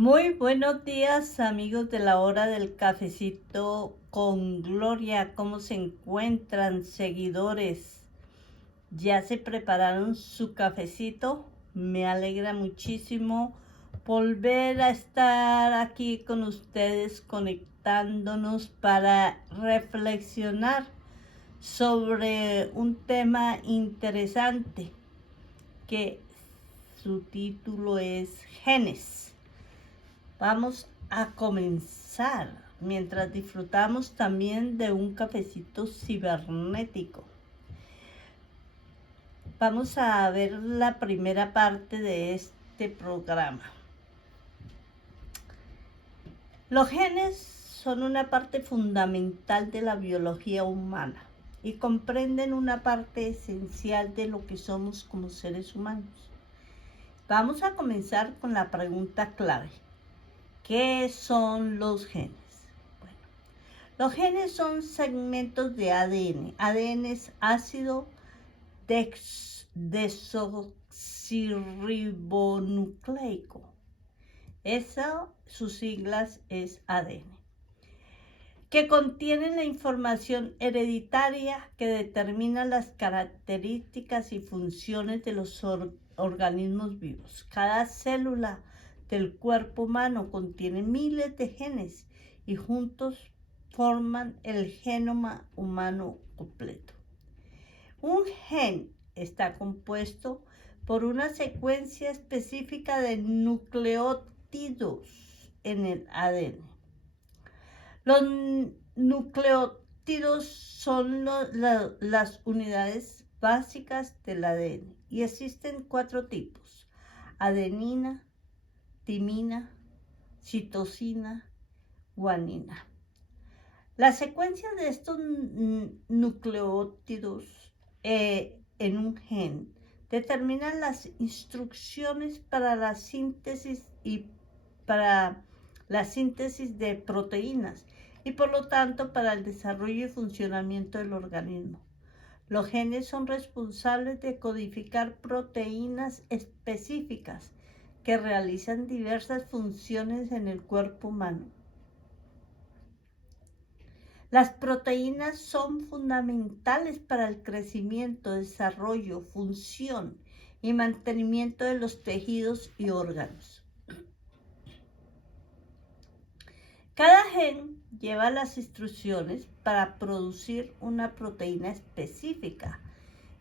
Muy buenos días, amigos de la hora del cafecito con Gloria. ¿Cómo se encuentran, seguidores? ¿Ya se prepararon su cafecito? Me alegra muchísimo volver a estar aquí con ustedes, conectándonos para reflexionar sobre un tema interesante que su título es genes. Vamos a comenzar mientras disfrutamos también de un cafecito cibernético. Vamos a ver la primera parte de este programa. Los genes son una parte fundamental de la biología humana y comprenden una parte esencial de lo que somos como seres humanos. Vamos a comenzar con la pregunta clave. ¿Qué son los genes? Bueno, los genes son segmentos de ADN. ADN es ácido desoxirribonucleico. Eso, sus siglas es ADN, que contienen la información hereditaria que determina las características y funciones de los organismos vivos. Cada célula del cuerpo humano contiene miles de genes y juntos forman el genoma humano completo. Un gen está compuesto por una secuencia específica de nucleótidos en el ADN. Los nucleótidos son las unidades básicas del ADN y existen 4 tipos: adenina, timina, citosina, guanina. La secuencia de estos nucleótidos en un gen determina las instrucciones para la síntesis de proteínas y por lo tanto para el desarrollo y funcionamiento del organismo. Los genes son responsables de codificar proteínas específicas que realizan diversas funciones en el cuerpo humano. Las proteínas son fundamentales para el crecimiento, desarrollo, función y mantenimiento de los tejidos y órganos. Cada gen lleva las instrucciones para producir una proteína específica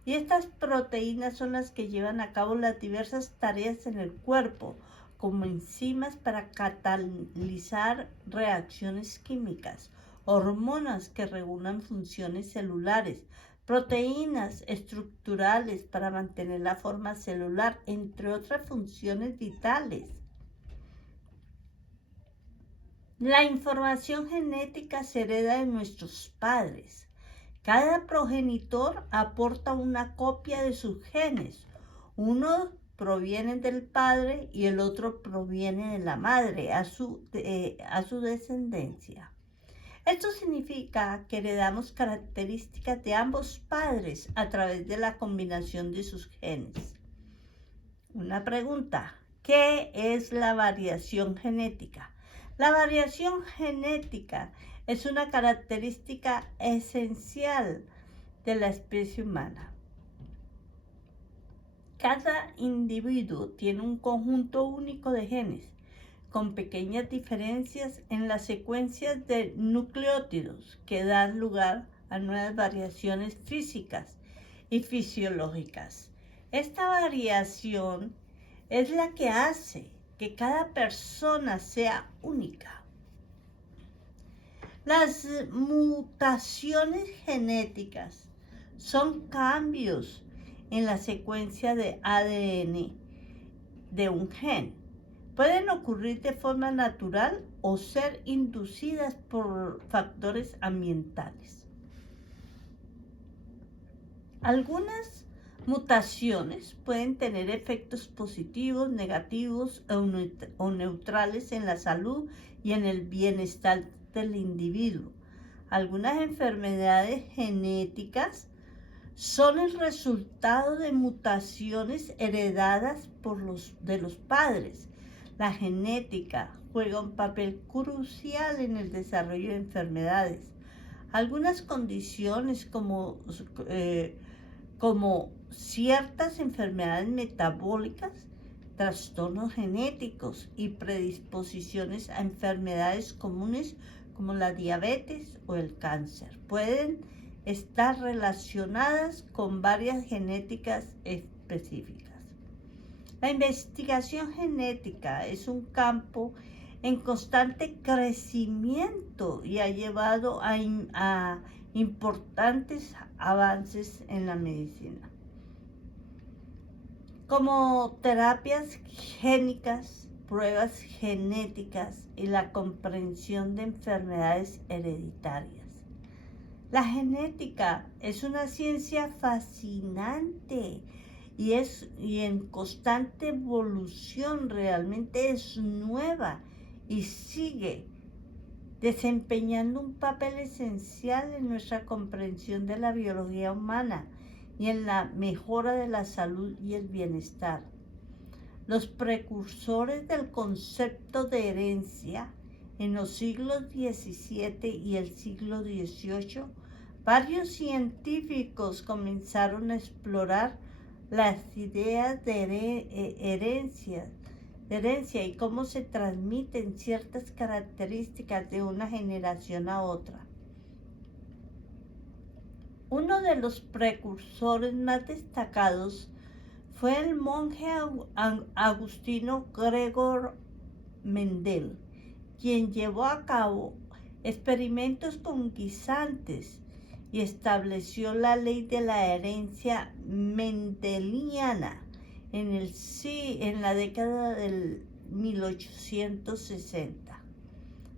y estas proteínas son las que llevan a cabo las diversas tareas en el cuerpo, como enzimas para catalizar reacciones químicas, hormonas que regulan funciones celulares, proteínas estructurales para mantener la forma celular, entre otras funciones vitales. La información genética se hereda de nuestros padres. Cada progenitor aporta una copia de sus genes. Uno proviene del padre y el otro proviene de la madre a su descendencia. Esto significa que heredamos características de ambos padres a través de la combinación de sus genes. Una pregunta: ¿qué es la variación genética? La variación genética es una característica esencial de la especie humana. Cada individuo tiene un conjunto único de genes, con pequeñas diferencias en las secuencias de nucleótidos que dan lugar a nuevas variaciones físicas y fisiológicas. Esta variación es la que hace que cada persona sea única. Las mutaciones genéticas son cambios en la secuencia de ADN de un gen. Pueden ocurrir de forma natural o ser inducidas por factores ambientales. Algunas mutaciones pueden tener efectos positivos, negativos o neutrales en la salud y en el bienestar del individuo. Algunas enfermedades genéticas son el resultado de mutaciones heredadas de los padres. La genética juega un papel crucial en el desarrollo de enfermedades. Algunas condiciones como ciertas enfermedades metabólicas, trastornos genéticos y predisposiciones a enfermedades comunes como la diabetes o el cáncer pueden estar relacionadas con varias genéticas específicas. La investigación genética es un campo en constante crecimiento y ha llevado a importantes avances en la medicina, como terapias génicas, pruebas genéticas y la comprensión de enfermedades hereditarias. La genética es una ciencia fascinante y en constante evolución, realmente es nueva y sigue desempeñando un papel esencial en nuestra comprensión de la biología humana y en la mejora de la salud y el bienestar. Los precursores del concepto de herencia en los siglos XVII y el siglo XVIII, varios científicos comenzaron a explorar las ideas de herencia y cómo se transmiten ciertas características de una generación a otra. Uno de los precursores más destacados fue el monje agustino Gregor Mendel, quien llevó a cabo experimentos con guisantes y estableció la ley de la herencia mendeliana en la década del 1860.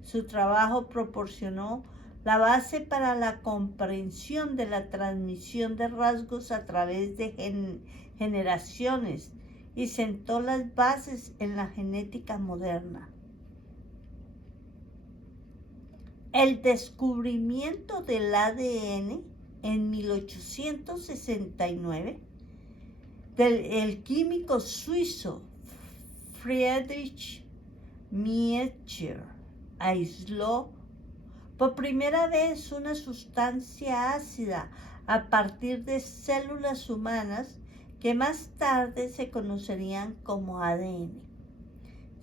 Su trabajo proporcionó la base para la comprensión de la transmisión de rasgos a través de generaciones y sentó las bases en la genética moderna. El descubrimiento del ADN en 1869 del químico suizo Friedrich Miescher aisló por primera vez una sustancia ácida a partir de células humanas que más tarde se conocerían como ADN.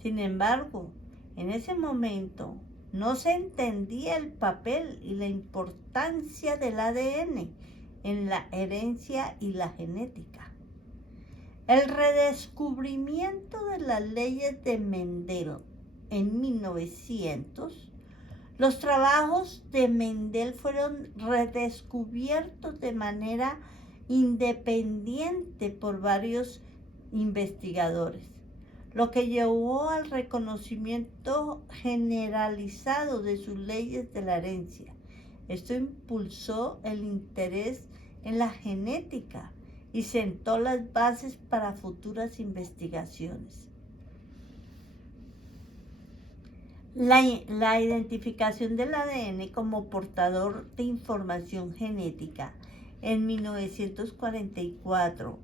Sin embargo, en ese momento no se entendía el papel y la importancia del ADN en la herencia y la genética. El redescubrimiento de las leyes de Mendel en 1900, los trabajos de Mendel fueron redescubiertos de manera independiente por varios investigadores, lo que llevó al reconocimiento generalizado de sus leyes de la herencia. Esto impulsó el interés en la genética y sentó las bases para futuras investigaciones. La identificación del ADN como portador de información genética en 1944,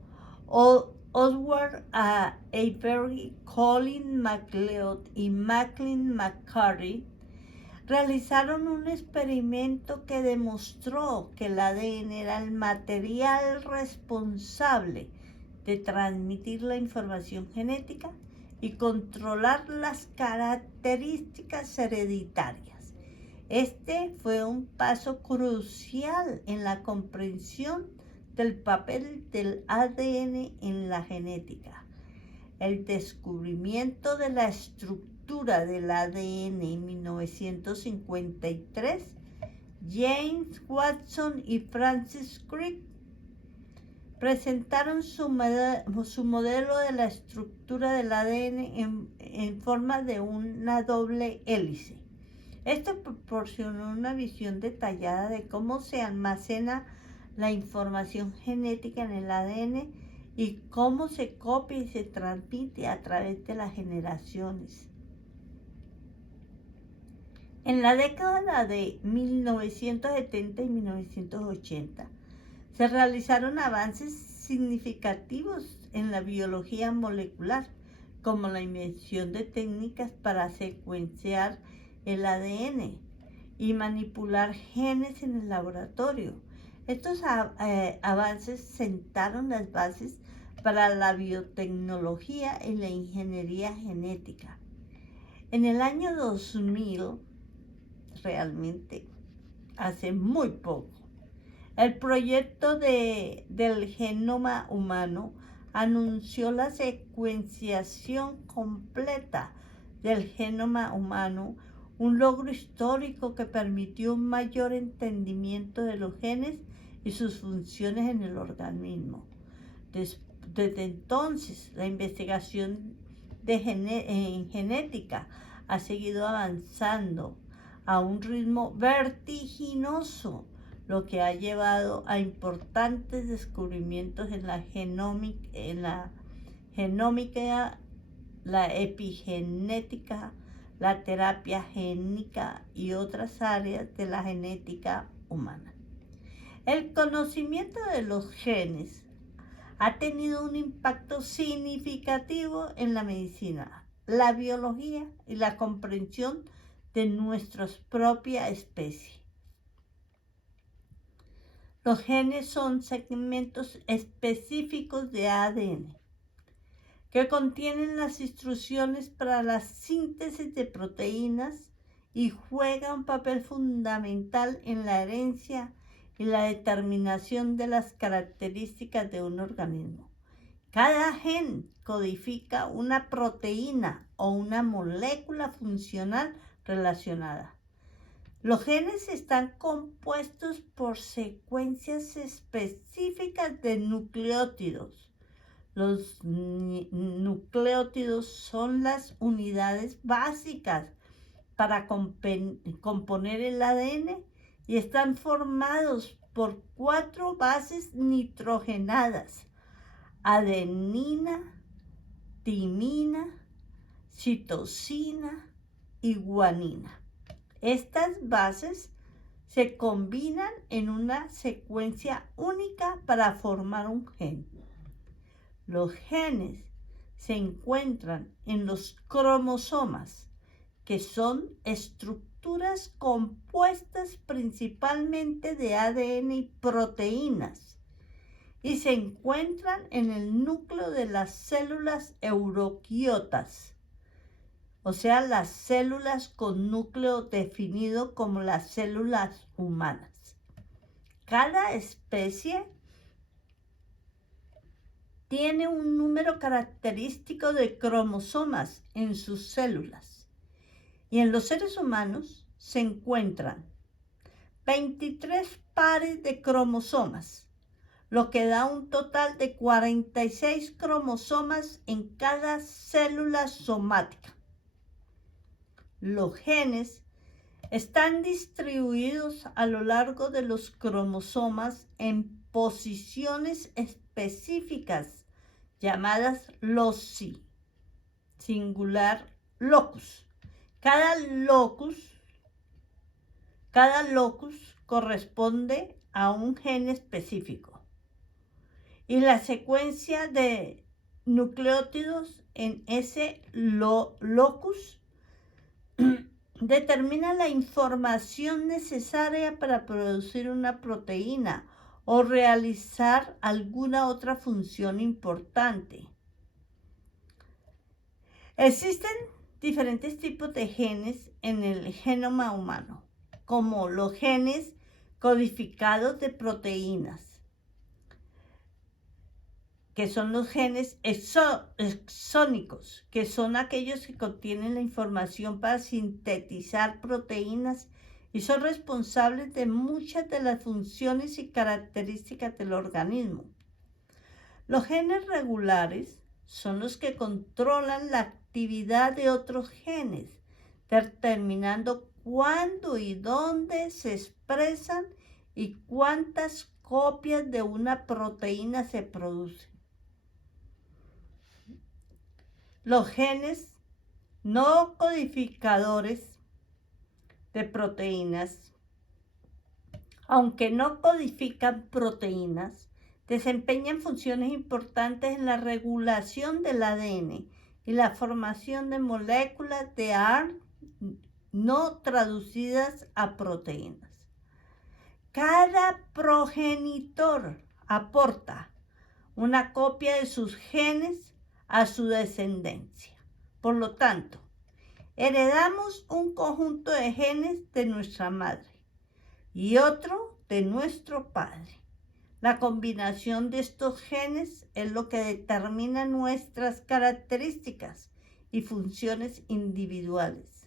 Oswald Avery, Colin MacLeod y Maclean McCarthy realizaron un experimento que demostró que el ADN era el material responsable de transmitir la información genética y controlar las características hereditarias. Este fue un paso crucial en la comprensión del papel del ADN en la genética. El descubrimiento de la estructura del ADN en 1953, James Watson y Francis Crick presentaron su modelo de la estructura del ADN en forma de una doble hélice. Esto proporcionó una visión detallada de cómo se almacena la información genética en el ADN y cómo se copia y se transmite a través de las generaciones. En la década de 1970 y 1980 se realizaron avances significativos en la biología molecular, como la invención de técnicas para secuenciar el ADN y manipular genes en el laboratorio. Estos avances sentaron las bases para la biotecnología y la ingeniería genética. En el año 2000, realmente hace muy poco, el proyecto del genoma humano anunció la secuenciación completa del genoma humano, un logro histórico que permitió un mayor entendimiento de los genes y sus funciones en el organismo. Desde entonces, la investigación en genética ha seguido avanzando a un ritmo vertiginoso, lo que ha llevado a importantes descubrimientos en la genómica, la epigenética, la terapia génica y otras áreas de la genética humana. El conocimiento de los genes ha tenido un impacto significativo en la medicina, la biología y la comprensión de nuestra propia especie. Los genes son segmentos específicos de ADN que contienen las instrucciones para la síntesis de proteínas y juegan un papel fundamental en la herencia y la determinación de las características de un organismo. Cada gen codifica una proteína o una molécula funcional relacionada. Los genes están compuestos por secuencias específicas de nucleótidos. Los nucleótidos son las unidades básicas para componer el ADN y están formados por 4 bases nitrogenadas: adenina, timina, citosina y guanina. Estas bases se combinan en una secuencia única para formar un gen. Los genes se encuentran en los cromosomas, que son estructuras compuestas principalmente de ADN y proteínas, y se encuentran en el núcleo de las células eucariotas, o sea, las células con núcleo definido como las células humanas. Cada especie tiene un número característico de cromosomas en sus células. Y en los seres humanos se encuentran 23 pares de cromosomas, lo que da un total de 46 cromosomas en cada célula somática. Los genes están distribuidos a lo largo de los cromosomas en posiciones específicas llamadas loci, singular locus. Cada locus corresponde a un gen específico. Y la secuencia de nucleótidos en ese locus determina la información necesaria para producir una proteína o realizar alguna otra función importante. Existen diferentes tipos de genes en el genoma humano, como los genes codificados de proteínas, que son los genes exónicos, que son aquellos que contienen la información para sintetizar proteínas y son responsables de muchas de las funciones y características del organismo. Los genes regulares son los que controlan la actividad de otros genes, determinando cuándo y dónde se expresan y cuántas copias de una proteína se producen. Los genes no codificadores de proteínas, aunque no codifican proteínas, desempeñan funciones importantes en la regulación del ADN y la formación de moléculas de ARN no traducidas a proteínas. Cada progenitor aporta una copia de sus genes a su descendencia. Por lo tanto, heredamos un conjunto de genes de nuestra madre y otro de nuestro padre. La combinación de estos genes es lo que determina nuestras características y funciones individuales.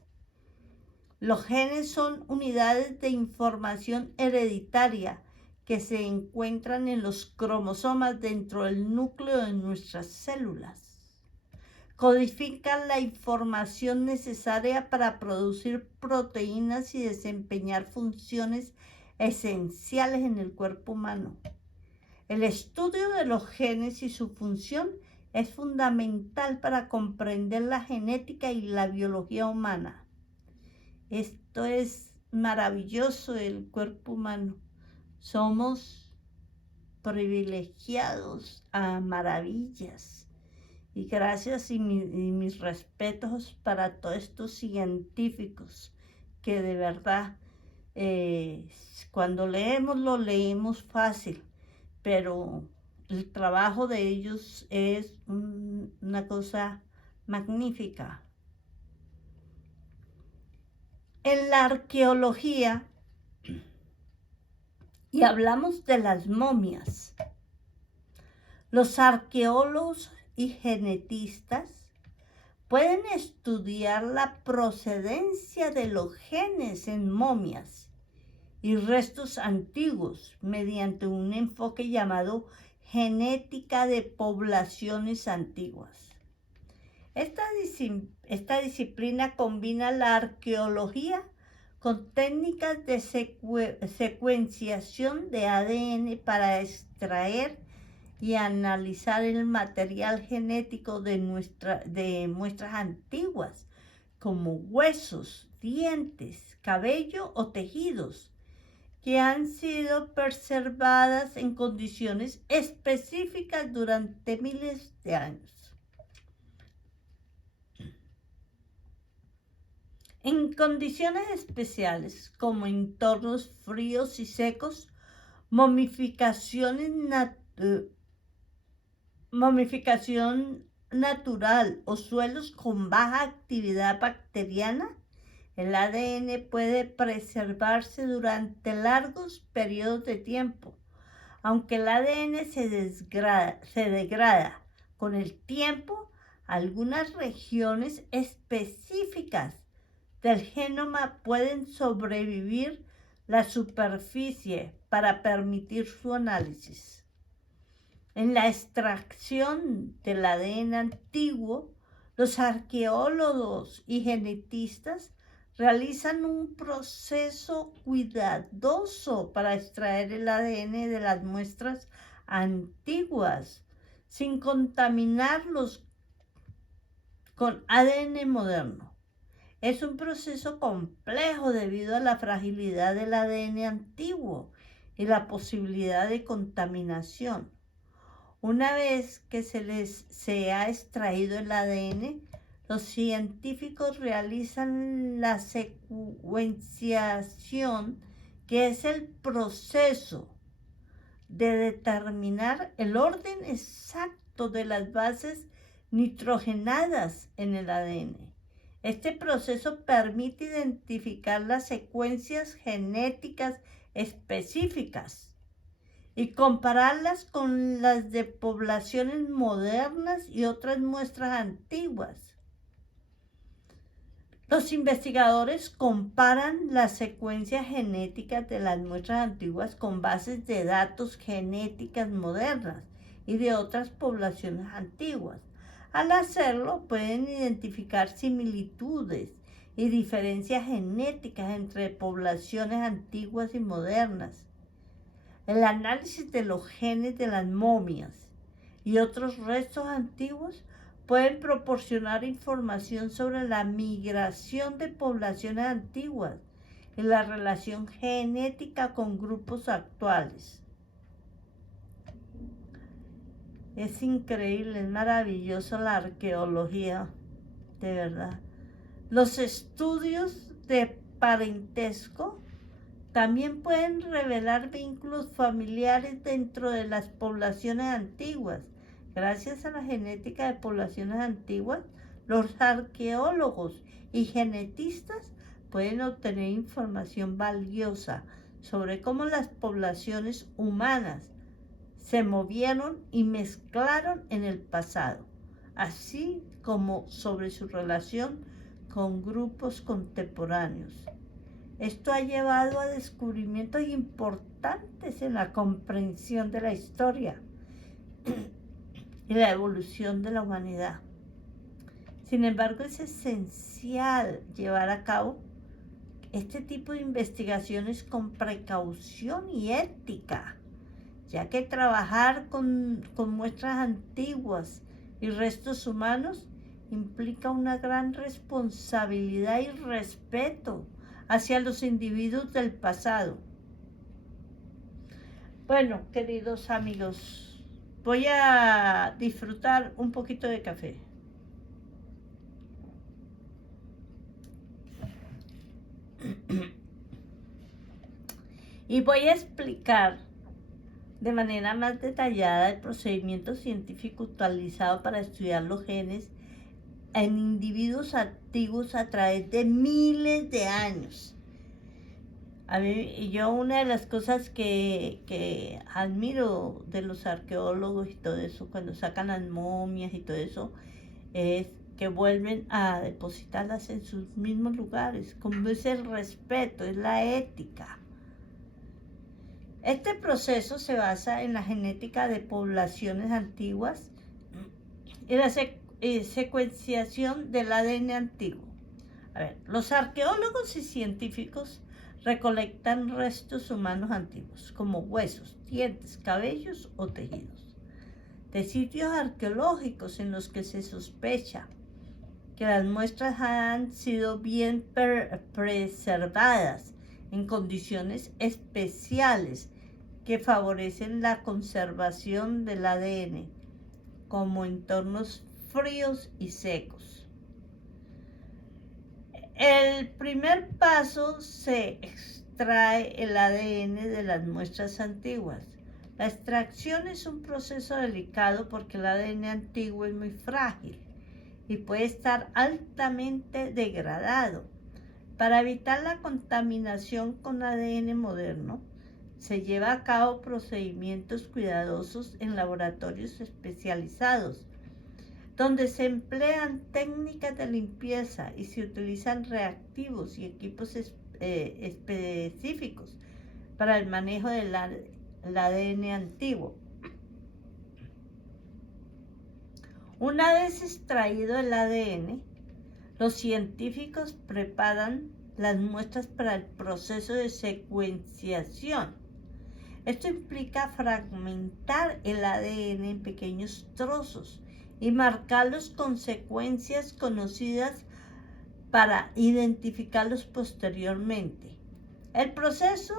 Los genes son unidades de información hereditaria que se encuentran en los cromosomas dentro del núcleo de nuestras células. Codifican la información necesaria para producir proteínas y desempeñar funciones esenciales en el cuerpo humano. El estudio de los genes y su función es fundamental para comprender la genética y la biología humana. Esto es maravilloso del cuerpo humano. Somos privilegiados a maravillas. Y gracias y mis respetos para todos estos científicos que de verdad cuando leemos lo leemos fácil, pero el trabajo de ellos es una cosa magnífica. En la arqueología, y hablamos de las momias, los arqueólogos y genetistas pueden estudiar la procedencia de los genes en momias y restos antiguos mediante un enfoque llamado genética de poblaciones antiguas. Esta disciplina combina la arqueología con técnicas de secuenciación de ADN para extraer y analizar el material genético de muestras antiguas, como huesos, dientes, cabello o tejidos, que han sido preservadas en condiciones específicas durante miles de años. En condiciones especiales, como entornos fríos y secos, momificación natural o suelos con baja actividad bacteriana, el ADN puede preservarse durante largos periodos de tiempo. Aunque el ADN se degrada con el tiempo, algunas regiones específicas del genoma pueden sobrevivir la superficie para permitir su análisis. En la extracción del ADN antiguo, los arqueólogos y genetistas realizan un proceso cuidadoso para extraer el ADN de las muestras antiguas, sin contaminarlos con ADN moderno. Es un proceso complejo debido a la fragilidad del ADN antiguo y la posibilidad de contaminación. Una vez que se ha extraído el ADN, los científicos realizan la secuenciación, que es el proceso de determinar el orden exacto de las bases nitrogenadas en el ADN. Este proceso permite identificar las secuencias genéticas específicas y compararlas con las de poblaciones modernas y otras muestras antiguas. Los investigadores comparan las secuencias genéticas de las muestras antiguas con bases de datos genéticas modernas y de otras poblaciones antiguas. Al hacerlo, pueden identificar similitudes y diferencias genéticas entre poblaciones antiguas y modernas. El análisis de los genes de las momias y otros restos antiguos pueden proporcionar información sobre la migración de poblaciones antiguas y la relación genética con grupos actuales. Es increíble, es maravilloso la arqueología, de verdad. Los estudios de parentesco también pueden revelar vínculos familiares dentro de las poblaciones antiguas. Gracias a la genética de poblaciones antiguas, los arqueólogos y genetistas pueden obtener información valiosa sobre cómo las poblaciones humanas se movieron y mezclaron en el pasado, así como sobre su relación con grupos contemporáneos. Esto ha llevado a descubrimientos importantes en la comprensión de la historia y la evolución de la humanidad. Sin embargo, es esencial llevar a cabo este tipo de investigaciones con precaución y ética, ya que trabajar con muestras antiguas y restos humanos implica una gran responsabilidad y respeto hacia los individuos del pasado. Bueno, queridos amigos, voy a disfrutar un poquito de café. Y voy a explicar de manera más detallada el procedimiento científico utilizado para estudiar los genes en individuos antiguos a través de miles de años. Yo una de las cosas que admiro de los arqueólogos y todo eso, cuando sacan las momias y todo eso, es que vuelven a depositarlas en sus mismos lugares, como es el respeto, es la ética. Este proceso se basa en la genética de poblaciones antiguas y la secuenciación del ADN antiguo. Los arqueólogos y científicos recolectan restos humanos antiguos, como huesos, dientes, cabellos o tejidos, de sitios arqueológicos en los que se sospecha que las muestras han sido bien preservadas en condiciones especiales que favorecen la conservación del ADN, como entornos fríos y secos. El primer paso, se extrae el ADN de las muestras antiguas. La extracción es un proceso delicado porque el ADN antiguo es muy frágil y puede estar altamente degradado. Para evitar la contaminación con ADN moderno, se lleva a cabo procedimientos cuidadosos en laboratorios especializados, donde se emplean técnicas de limpieza y se utilizan reactivos y equipos específicos para el manejo del ADN antiguo. Una vez extraído el ADN, los científicos preparan las muestras para el proceso de secuenciación. Esto implica fragmentar el ADN en pequeños trozos y marcarlos con secuencias conocidas para identificarlos posteriormente. El proceso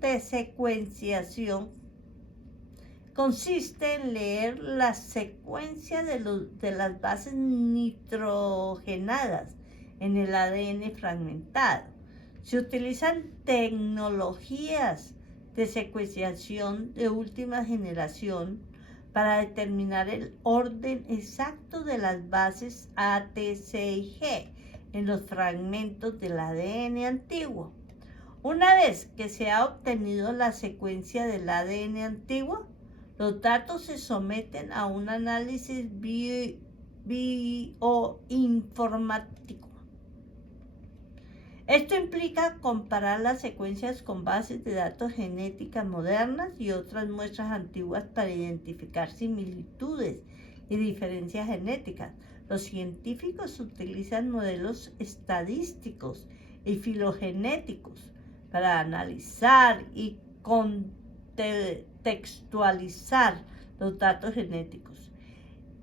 de secuenciación consiste en leer la secuencia de las bases nitrogenadas en el ADN fragmentado. Se utilizan tecnologías de secuenciación de última generación para determinar el orden exacto de las bases A, T, C y G en los fragmentos del ADN antiguo. Una vez que se ha obtenido la secuencia del ADN antiguo, los datos se someten a un análisis bioinformático. Esto implica comparar las secuencias con bases de datos genéticas modernas y otras muestras antiguas para identificar similitudes y diferencias genéticas. Los científicos utilizan modelos estadísticos y filogenéticos para analizar y contextualizar los datos genéticos.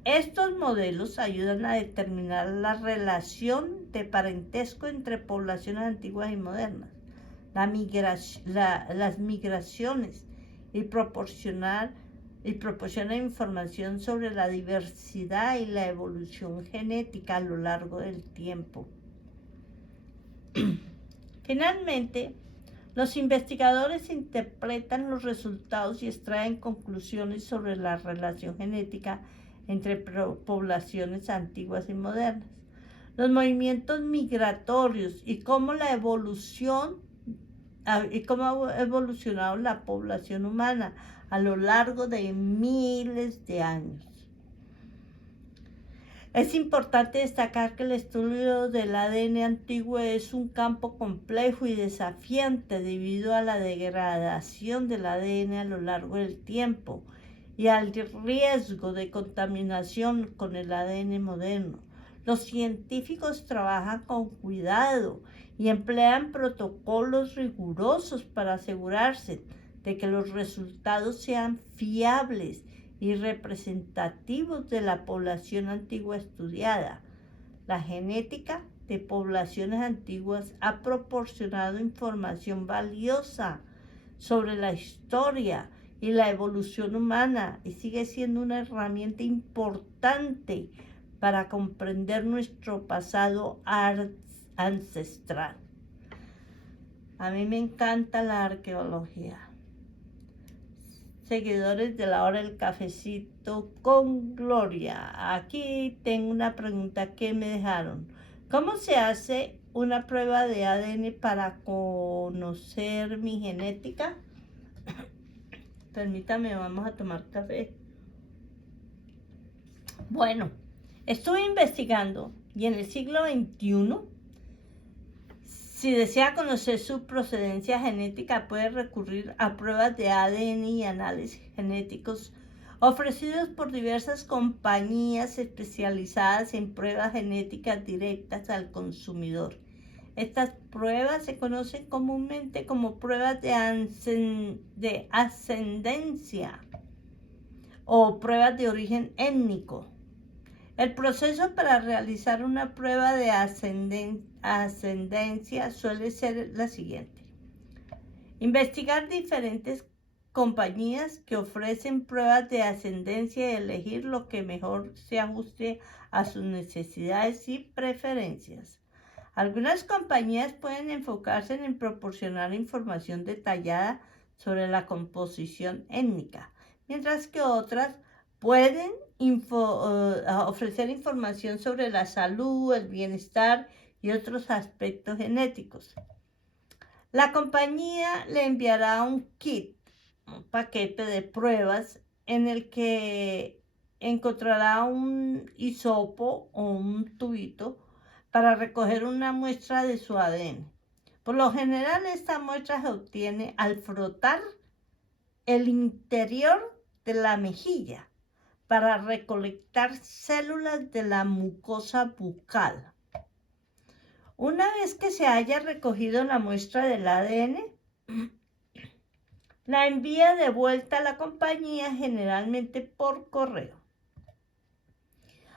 Estos modelos ayudan a determinar la relación de parentesco entre poblaciones antiguas y modernas, las migraciones y proporcionar y proporciona información sobre la diversidad y la evolución genética a lo largo del tiempo. Finalmente, los investigadores interpretan los resultados y extraen conclusiones sobre la relación genética entre poblaciones antiguas y modernas, los movimientos migratorios y cómo ha evolucionado la población humana a lo largo de miles de años. Es importante destacar que el estudio del ADN antiguo es un campo complejo y desafiante debido a la degradación del ADN a lo largo del tiempo y al riesgo de contaminación con el ADN moderno. Los científicos trabajan con cuidado y emplean protocolos rigurosos para asegurarse de que los resultados sean fiables y representativos de la población antigua estudiada. La genética de poblaciones antiguas ha proporcionado información valiosa sobre la historia y la evolución humana y sigue siendo una herramienta importante para comprender nuestro pasado ancestral. A mí me encanta la arqueología. Seguidores de la hora del cafecito con Gloria, aquí tengo una pregunta que me dejaron. ¿Cómo se hace una prueba de ADN para conocer mi genética? Permítame, vamos a tomar café. Bueno, estuve investigando y en el siglo XXI, si desea conocer su procedencia genética, puede recurrir a pruebas de ADN y análisis genéticos ofrecidos por diversas compañías especializadas en pruebas genéticas directas al consumidor. Estas pruebas se conocen comúnmente como pruebas de ascendencia o pruebas de origen étnico. El proceso para realizar una prueba de ascendencia suele ser la siguiente. Investigar diferentes compañías que ofrecen pruebas de ascendencia y elegir lo que mejor se ajuste a sus necesidades y preferencias. Algunas compañías pueden enfocarse en proporcionar información detallada sobre la composición étnica, mientras que otras pueden ofrecer información sobre la salud, el bienestar y otros aspectos genéticos. La compañía le enviará un kit, un paquete de pruebas en el que encontrará un hisopo o un tubito para recoger una muestra de su ADN. Por lo general, esta muestra se obtiene al frotar el interior de la mejilla para recolectar células de la mucosa bucal. Una vez que se haya recogido la muestra del ADN, la envía de vuelta a la compañía, generalmente por correo.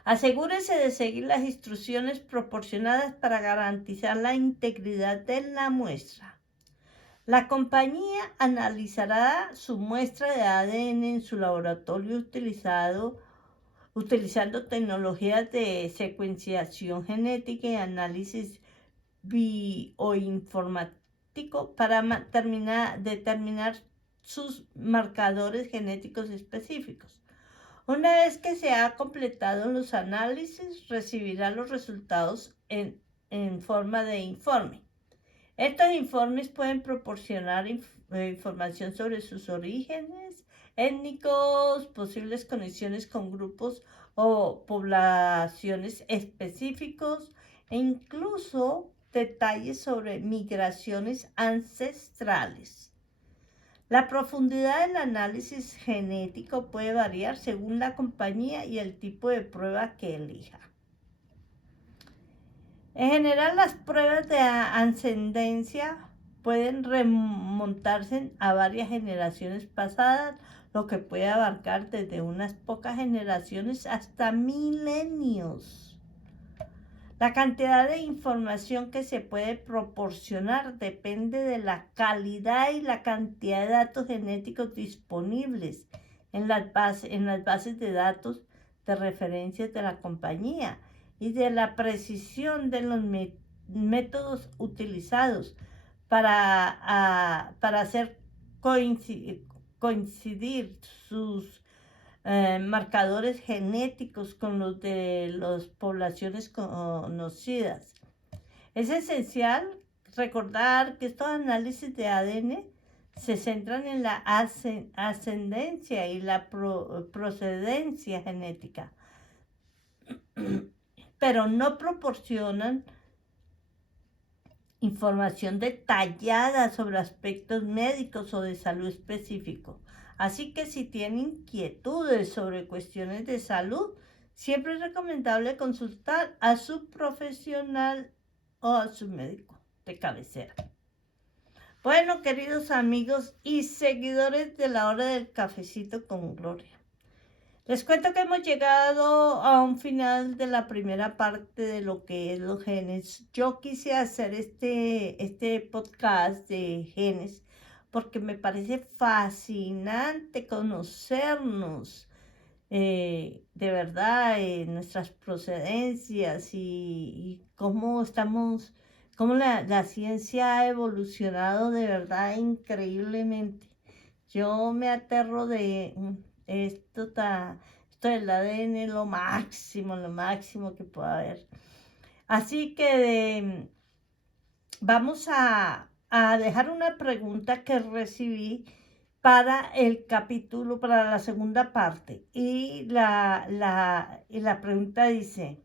Asegúrese de seguir las instrucciones proporcionadas para garantizar la integridad de la muestra. La compañía analizará su muestra de ADN en su laboratorio utilizando tecnologías de secuenciación genética y análisis bioinformático para determinar sus marcadores genéticos específicos. Una vez que se ha completado los análisis, recibirá los resultados en forma de informe. Estos informes pueden proporcionar información sobre sus orígenes étnicos, posibles conexiones con grupos o poblaciones específicos e incluso detalles sobre migraciones ancestrales. La profundidad del análisis genético puede variar según la compañía y el tipo de prueba que elija. En general, las pruebas de ascendencia pueden remontarse a varias generaciones pasadas, lo que puede abarcar desde unas pocas generaciones hasta milenios. La cantidad de información que se puede proporcionar depende de la calidad y la cantidad de datos genéticos disponibles en las bases de datos de referencias de la compañía y de la precisión de los métodos utilizados para hacer coincidir sus marcadores genéticos con los de las poblaciones conocidas. Es esencial recordar que estos análisis de ADN se centran en la ascendencia y la procedencia genética, pero no proporcionan información detallada sobre aspectos médicos o de salud específicos. Así que si tienen inquietudes sobre cuestiones de salud, siempre es recomendable consultar a su profesional o a su médico de cabecera. Bueno, queridos amigos y seguidores de la hora del cafecito con Gloria, les cuento que hemos llegado a un final de la primera parte de lo que es los genes. Yo quise hacer este podcast de genes porque me parece fascinante conocernos, de verdad, nuestras procedencias y cómo estamos, cómo la ciencia ha evolucionado de verdad increíblemente. Yo me aterro de esto del ADN, lo máximo que pueda haber. Así que vamos a dejar una pregunta que recibí para el capítulo, para la segunda parte. Y la pregunta dice,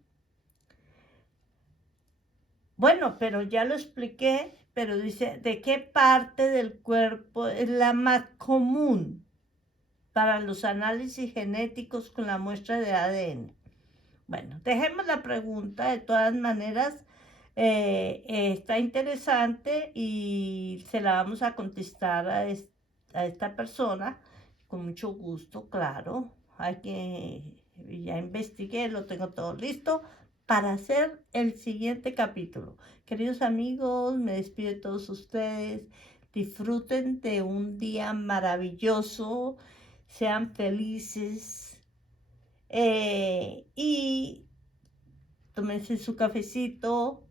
bueno, pero ya lo expliqué, pero dice, ¿de qué parte del cuerpo es la más común para los análisis genéticos con la muestra de ADN? Bueno, dejemos la pregunta, de todas maneras, está interesante y se la vamos a contestar a esta persona con mucho gusto, claro. Hay que, ya investigué, lo tengo todo listo para hacer el siguiente capítulo. Queridos amigos, me despido de todos ustedes. Disfruten de un día maravilloso, sean felices y tómense su cafecito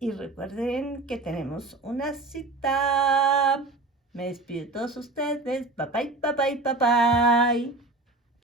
y recuerden que tenemos una cita. Me despido de todos ustedes. Bye bye, bye bye, bye bye.